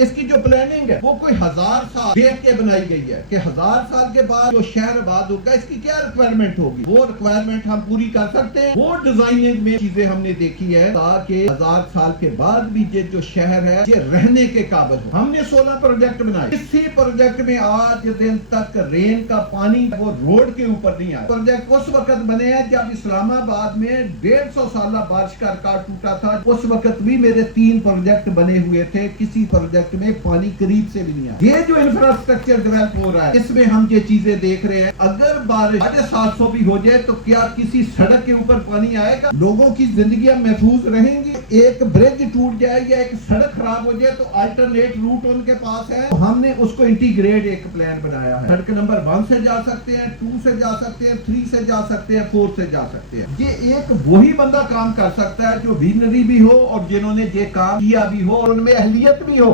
इसकी जो प्लानिंग है वो कोई 1000 साल देख के बनाई गई है कि 1000 साल के बाद जो शहर आबाद होगा इसकी क्या रिक्वायरमेंट होगी, वो रिक्वायरमेंट हम पूरी कर सकते हैं। वो डिजाइनिंग में चीजें हमने देखी है ताकि 1000 साल के बाद भी ये जो शहर है ये रहने के काबिल हो। हमने 16 प्रोजेक्ट बनाए। इसी प्रोजेक्ट में आज दिन तक रेन का पानी वो रोड के ऊपर नहीं आया। प्रोजेक्ट उस वक्त बने हैं जब इस्लामाबाद में 150 साल बारिश का रिकॉर्ड टूटा था। उस वक्त भी मेरे 3 प्रोजेक्ट बने हुए थे, किसी प्रोजेक्ट में पानी करीब से भी नहीं आया। ये जो इंफ्रास्ट्रक्चर डेवलप हो रहा है इसमें हम ये चीजें देख रहे हैं। अगर बारिश 750 भी हो जाए तो क्या किसी सड़क के ऊपर पानी आएगा? लोगों की जिंदगी महफूज रहेंगी? एक ब्रिज टूट जाए या एक सड़क खराब हो जाए तो अल्टरनेट रूट उनके पास है। तो हमने उसको इंटीग्रेट एक प्लान बनाया है। सड़क नंबर 1 से जा सकते हैं, 2 से जा सकते हैं, 3 से जा सकते हैं, 4 से जा सकते हैं। ये एक वही बंदा काम कर सकता है जो विजनरी भी हो और जिन्होंने ये काम किया भी हो और उनमें अहलियत भी हो।